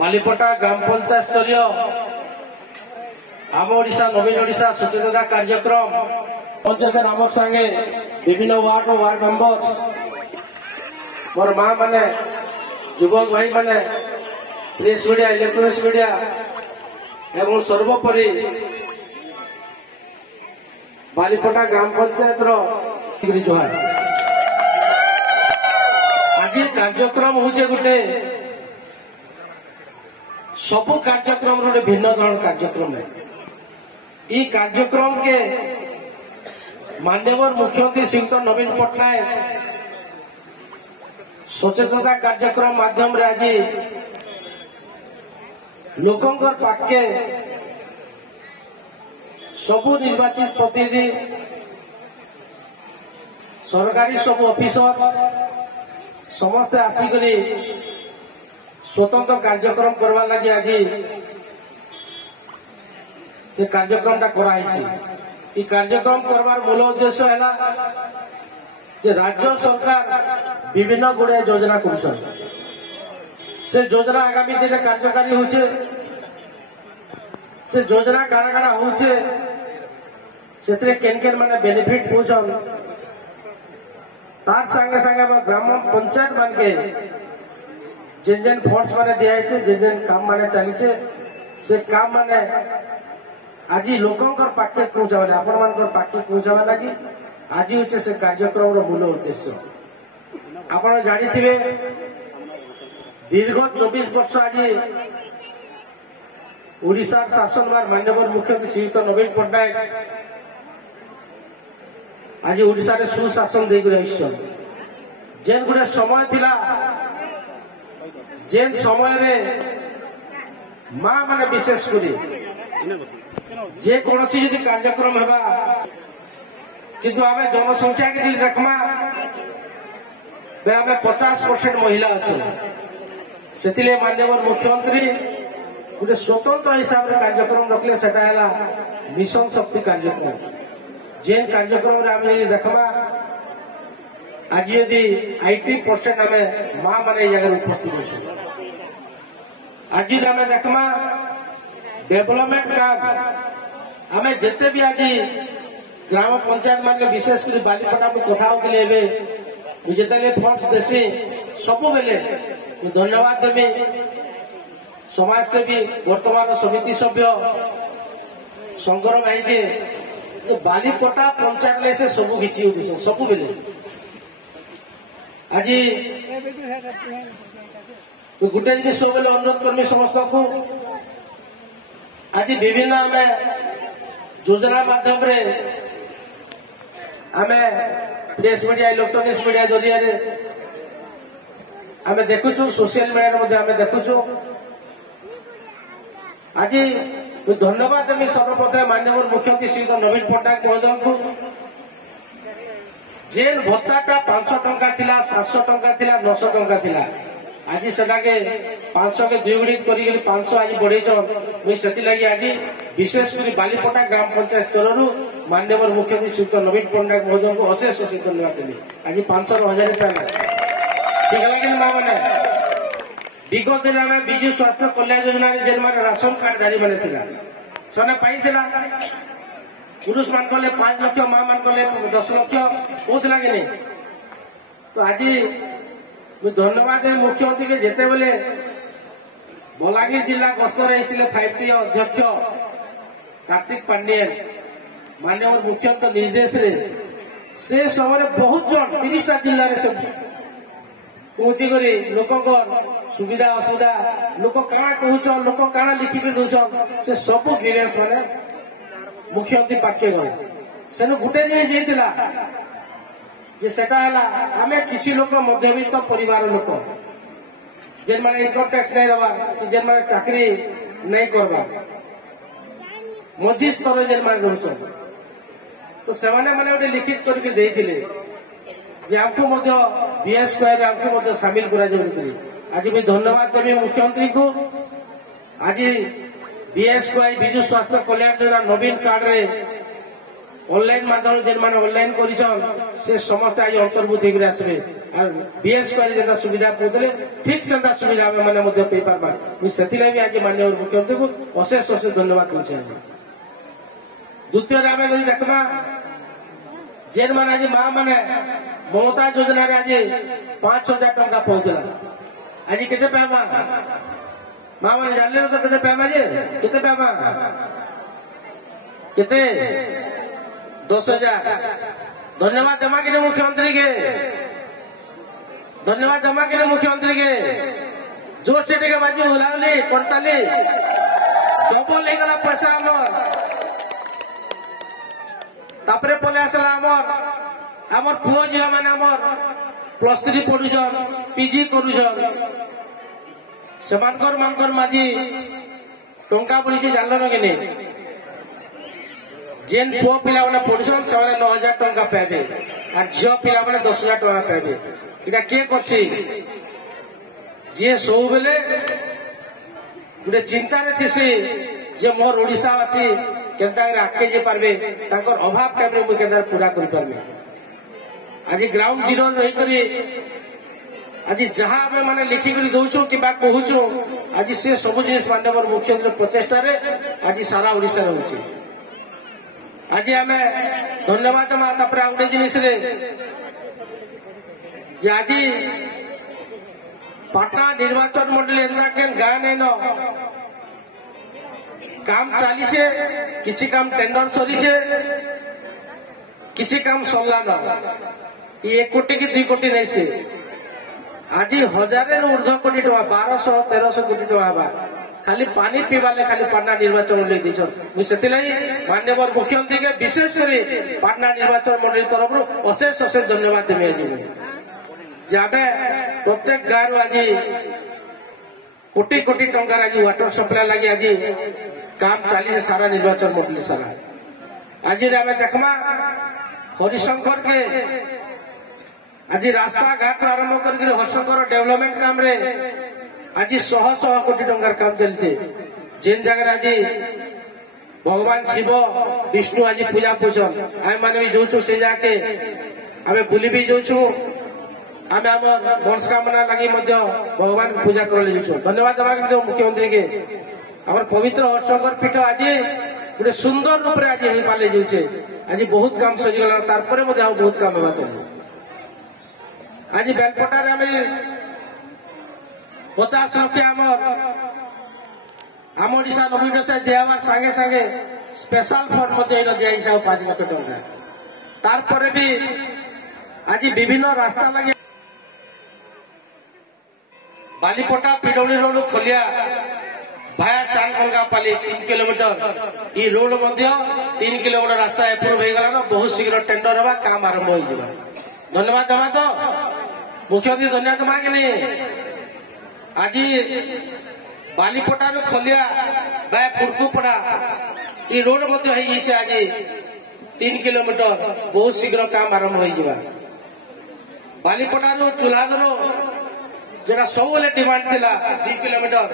बालीपटा ग्राम पंचायत स्तरीय आम ओडिशा नवीन ओडिशा सचेतनता कार्यक्रम पंचायत आम संगे विभिन्न वार्ड और वार्ड मेंबर मोर माँ माने युवक भाई माने प्रेस मीडिया इलेक्ट्रोनिक्स मीडिया एवं सर्वोपरि बालीपटा ग्राम पंचायत जुहार। आज कार्यक्रम हूँ गोटे सबु कार्यक्रम गोटे भिन्न धरण कार्यक्रम है। ये कार्यक्रम के माननीय मुख्यमंत्री श्रीयुक्त नवीन पट्टनायक सचेतनता कार्यक्रम माध्यम रे आज लोकंकर पाखे सबु निर्वाचित प्रतिनिधि सरकारी सबु ऑफिसर समस्ते आसिकरी स्वतंत्र कार्यक्रम करवा लगी आज से कार्यक्रम कराई। कार्यक्रम करवार मूल उद्देश्य है राज्य सरकार विभिन्न गुड़े योजना कर योजना आगामी दिन कार्यकारी होचे से योजना काना काना होचे से केन माने बेनिफिट पहुंचन तार संगे संगे ग्राम पंचायत मान के जेन जेन फंड्स माने दिया है जेन जेन काम माने चली से काम माने आज लोकंकर पाखे पहुंचावा आपण मानकर पाखे पहुंचावा लगी आज होचे से कार्यक्रम मूल उद्देश्य। आपण जानिथिबे दीर्घ 24 वर्ष आज ओडिशा शासनभार माननीय मुख्यमंत्री श्रीयुक्त नवीन पट्टनायक आज ओडिशा रे सुशासन देकर जेन गुड़े समय थिला जेन समय रे माँ माने विशेष करी जे कौन सी यदि कार्यक्रम है किंतु आमे जनसंख्या के दिन देखमा आमे 50% महिला अच्छे से माननीय मुख्यमंत्री गोटे स्वतंत्र हिसाब से कार्यक्रम रखले सेटा है मिशन शक्ति कार्यक्रम जेन कार्यक्रम आम देखा आज यदि 80% आम माँ मैंने जगह उपस्थित अच्छे आज आम देखा डेवलपमेंट काम आम जिते भी आज ग्राम पंचायत मान विशेषकर बालीपटा को कथा होते जिते फंड्स देसी सब बेले धन्यवाद देवी समाजसेवी वर्तमान समिति सभ्य शंकर भाई के बालीपटा पंचायत ले से सब घिची उठी सब बेले आज गोटे जिन सब बेले अनुरोध करमी समस्त को आज विभिन्न आम योजना माध्यम रे आम प्रेस मीडिया इलेक्ट्रोनिक्स मीडिया जरिया आम देखुचु सोशल मीडिया देखुचु आज धन्यवाद देवी सर्वप्रथम माननीय मुख्यमंत्री श्रीयुक्त नवीन पट्टनायक महोदय को जेन भत्ताटा 500 टंका थिला 700 टंका थिला 900 टंका थिला आज सेटाके 500 के द्विगुणित करी 500 आज बढ़ेछन मुई सेति लागि आज विशेषकर बालीपटा ग्राम पंचायत स्तर माननीय मुख्यमंत्री श्रीयुक्त नवीन पट्टनायक महोदय को अशेष अशेष धन्यवाद देवी आज 500 1000 रुपया ठीक लगे माँ मैंने विगत दिन आम विजु स्वास्थ्य कल्याण योजना जेन माने राशन कार्ड धारी माने से पाई पुरुष मान कले 5 लाख माँ मान कले 10 लाख बहुत लगे नहीं तो आज धन्यवाद मुख्यमंत्री के जिते बेले बलांगीर जिला गस्तर 5T अध्यक्ष कार्तिक पांडियन माननीय मुख्यमंत्री निर्देश से समय बहुत जन 30टा जिले पहुंची करी लोक सुविधा असुविधा लोक काना कहून लोक काना लिखिकी दौन से सबू गिरेस मैंने मुख्यमंत्री पाखे गले सेनु गोटे जिनिस सेटा है आम किसी लोक मध्यवित्त परिवार लोक जेन माने इनकम टैक्स नहीं दबा जेन माने चाकरी नहीं करवा मझी स्तर जेन माने रोचन तो से माने गोटे लिखित करके देइथिले जे हमको मध्य BS2 हमको सामिल करा आज भी धन्यवाद देवी मुख्यमंत्री को आज BS2 विजु स्वास्थ्य कल्याण योजना नवीन कार्ड रे ऑनलाइन माध्यम जेन माने ऑनलाइन करिछन से समस्त आज अंतर्भुक्त होकर आसबे और बीएस जेता सुविधा पाते ठीक से सुविधा आम मैंने पार्बा मुझे आज माननीय मुख्यमंत्री को अशेष अशेष धन्यवाद दूचे। द्वितीय आम यदि देखा जेन मैंने आज माँ मैंने ममता योजना आज 5,000 टंका पाऊला आज के पाइबा माँ मैंने जानले तो के पाइबा जे के पाइबा के 10,000 धन्यवाद देमा कि मुख्यमंत्री के धन्यवाद देमा कि मुख्यमंत्री के जोर से टे बाजी हुलावली करताली डबल ले गला पैसा हमर तापरे पले आसला हमर पुओ झियो माने हमर +3 पढुछन पीजी करूछन सेमानकर मानकर माजी टंका पड़ी जानल कि नहीं जेन पुओ पिला माने पढुछन से 9,000 टंका पाइबे और झियो पिला माने 10,000 टंका पाइबे इटा के करछि जे सब बेले गुटे चिंता रे थिसे जे मोर ओडिसा वासी केनता आगे जे पारबे ताकर अभाव टाइम रे मु केनता पूरा कर पारबे आज ग्राउंड जीरो रही करी आज जहां हमें माने लिखि करी दउछु कि बा कहूछु आज से सब जिनिस माननीय मुख्यमंत्री प्रचेष्टा रे आज सारा ओडिसा रे होछि। आज हमें धन्यवाद मा तापर आउटे जिनिस रे जे आज पाटना निर्वाचन मंडली एना केन गाँ नै न काम चाली छे किछि काम टेंडर सरी छे किछि काम सरला न 1 कोटी की 2 कोटी नहीं से आज 1000 ऊर्ध्व कोटी टका 1200-1300 कोटी टका खाली पानी पीवाले खाली पाटना निर्वाचन मंडली दीछ मुझे माननीय मुख्यमंत्री के विशेष कर पाटना निर्वाचन मंडली तरफ अशेष अशेष धन्यवाद देवे आज प्रत्येक गाँव आज कोटी कोटी टंकार आज वाटर सप्लाई लगे आज काम चली सारा निर्वाचन मंडली सारा आज आम देखमा हरिशंकर के आज रास्ता घाट आरंभ कर हरिशंकर डेवलपमेंट काम रे आज 100 कोटी टंकार काम चलছে जेन जगह आज भगवान शिव विष्णु आज पूजा पूछन आम माने भी जोछु से जाके आम बुली भी जोछु आम आम मनस्कामना लगी भगवान पूजा कर धन्यवाद देवा मुख्यमंत्री के आम पवित्र हरिशंकर पीठ आज गोटे सुंदर रूप आज हो पाले जाऊे आज बहुत काम सरीगला तार बहुत काम होगा तो आज बेलपटार आम 50 लक्ष आम ओडिशा नवीन से दिहबार सांगे सांगे स्पेशल फंड दिया 5 लाख टंका तार भी आज विभिन्न रास्ता लगे बालीपटा पीडब्ल्यू रोड खोलिया भाया सांगपाली 3 किलोमीटर ये रोड 3 किलोमीटर रास्ता एप्रूव हो गला बहुत शीघ्र टेंडर होगा काम आरंभ हो धन्यवाद देवा तो मुख्यमंत्री धन्यवाद मांगे नहीं आज बालीपटा खोलिया भाया पुरकुपड़ा ये रोड आज 3 किलोमीटर बहुत शीघ्र काम आरंभ हो बालीपटा चूल्हादर जेटा सब डिमांड थिला 2 किलोमीटर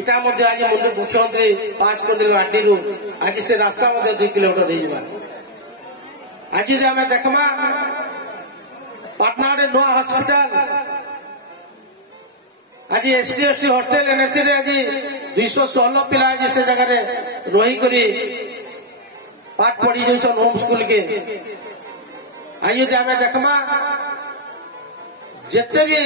इटा आज मुख्यमंत्री पास कर आरडी आज से रास्ता 2 किलोमीटर हो आज आम देखमा पाटना नुआ हॉस्पिटल आज ST हॉस्टल एनएससी आज 216 पिला आज से जगह रही करी पाठ पढ़ी जाऊन होम स्कूल के आज आम देखमा जिते भी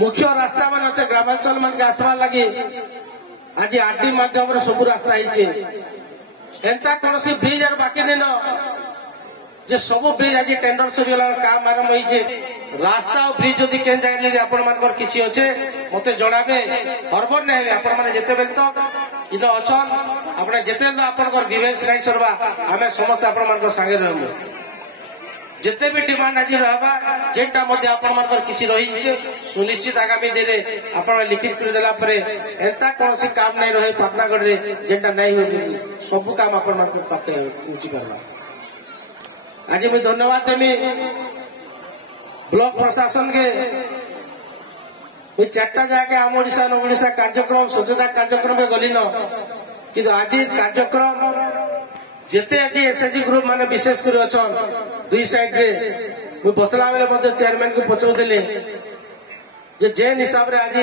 मुख्य रास्ता मान अच्छे ग्रामांचल मान के आसवा लगी आज आरडी माध्यम सब रास्ता एंता कौन ब्रिज और बाकी नहीं न जे सब ब्रिज आज टेंडर सरीगला काम आरंभ हो रास्ता और ब्रिज जदि केन जगह आपण मानकर किछि अच्छे मते जणाबे हरबर नहीं आपण माने जेते बेल तो इन अछन आपने जेते तो आपनकर डिफेंस नहीं सरबा हमें समस्त आपण मानकर संगे रहबो जिते भी डिमांड आज रहा जेटा आपण मानकर किछि रही सुनिश्चित आगामी दिन में आप लिखित कर एंता कौन काम नहीं रहे पाटनागढ़ में जेटा नहीं हो सब काम आपण मानकर पाखे पहुंची पार्बा आज मुझे धन्यवाद देमी ब्लॉक प्रशासन के 4टा जाके आम ओडिशा नवोडिशा कार्यक्रम स्वच्छता कार्यक्रम में गली न कि आज कार्यक्रम जेते आज एसएचजी ग्रुप माने विशेष कर 2 साइड रे मुझे बसला बेले चेयरमैन को पचारूली जेन हिसाब रे आज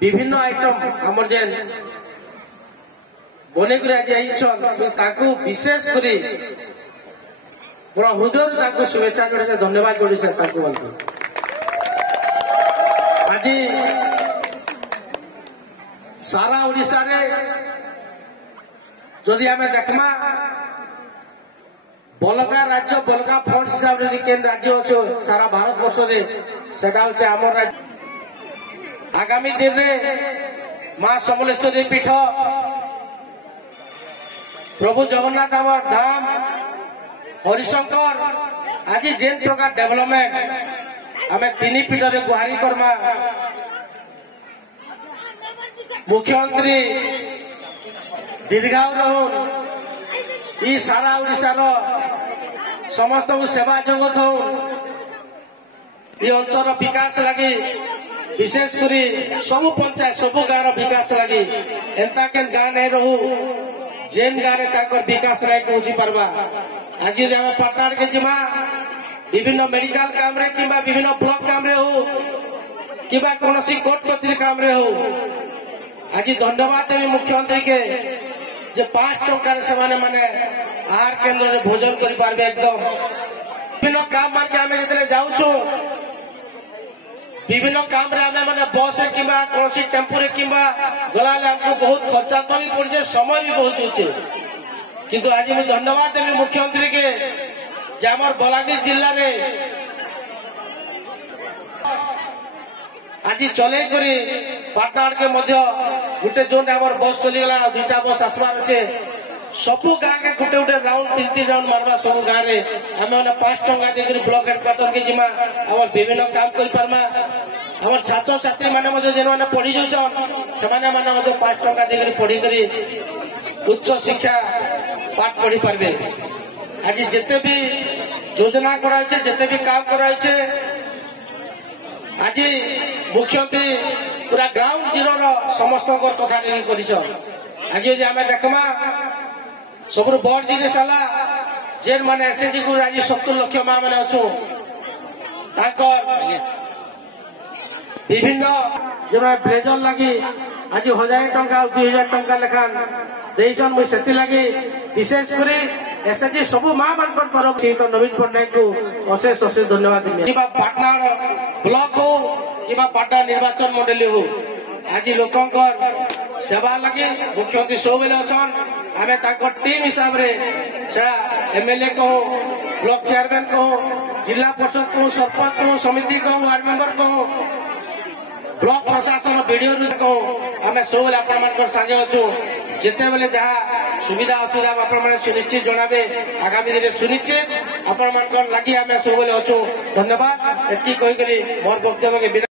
विभिन्न आइटम आमर जेन बनेक आज विशेष करी पूरा हृदय शुभेच्छा करे धन्यवाद करे आज सारा ओडिशा रे जदि आमे देखमा बलका राज्य बलका फंड हिसाब रे केन राज्य अच्छो सारा भारत वर्ष रे सेटा होचे आमर राज्य। आगामी दिन रे मां समलेश्वरी पीठ प्रभु जगन्नाथ आमर धाम हरिशंकर आज जेन प्रकार डेवलपमेंट आमे तीन पीठ रे गुहारी करमा मुख्यमंत्री दीर्घायु रहून ई सारा ओडिशार समस्त सेवा जगत हो अंचल विकास लगी विशेष करी सबु पंचायत सबु गाँव विकास लगी एंता केन गाँ नहीं रहू जेन गाँव रे विकास नहीं पहुंची पारबा। आज यदि आम पाटनार के जिमा विभिन्न मेडिकल काम रे किंबा विभिन्न ब्लॉक काम रे हो किंबा कौन कोर्ट कचेरी काम रे हो आज धन्यवाद देवी मुख्यमंत्री के जे 5 टंकार से माने आहार केंद्र रे भोजन करि पारबे एकदम विभिन्न काम मान के आमे जतले जाउछु विभिन्न काम रे आमे माने बस रे किंबा कोनसी टेम्पो रे किंबा गलाले हमको बहुत खर्चा तो भी पड़ जाए समय भी बहुत होचे किंतु आज मैं धन्यवाद देवी मुख्यमंत्री के जे हमर बलांगीर जिल्ला रे आज चले करी पाटनार के मध्य गोटे जोन आमर बस चलीगला 2टा बस आसबार अच्छे सबू गाँ के गोटे गोटे राउंड 3 राउंड मारवा सब गाँव रे आम 5 टंका देकर ब्लॉक हेडक्वार्टर के जिमा आम विभिन्न काम कर पारमा आम छात्र छात्री मैंने जेन मैंने पढ़ी जाऊन से 5 टंका देकर पढ़ी करी उच्च शिक्षा पाठ पढ़ी पार्बे। आज जिते भी योजना कराई जिते भी काम कराई आज मुख्यमंत्री पूरा ग्राउंड जीरो समस्त कथा आज यदि आम देखमा सब बड़ जिनिस जेन मैंने एसएचजी को आज 70 लाख माँ मैंने अच्छु विभिन्न जो ब्लेजर लगी आज 1000 टंका 2000 टंका लेखान देचन मुझे से लगी विशेष करी एसएचजी सब माँ मान तरफ से तो नवीन पट्टनायक को अशेष अशेष धन्यवाद पाटनार ब्लॉक हो कि पाटना निर्वाचन मंडली हो आज लोकंकर सेवा लगी मुख्यमंत्री सब बेले अच्छन आमे टीम हिसाब रे एमएलए कहो ब्लॉक चेयरमैन कहो जिला परिषद कहो सरपंच कहो समिति कहो वार्ड मेंबर कहो ब्लॉक प्रशासन बीडीओ कहो आमे सब बेले आपण साजे अच्छु जिते बेले जहाँ सुविधा असुविधा आपण सुनिश्चित जनाबे आगामी दिन सुनिश्चित आपण लगी आमे सब बेले अच्छु धन्यवाद एति कही मोर वक्तव्य के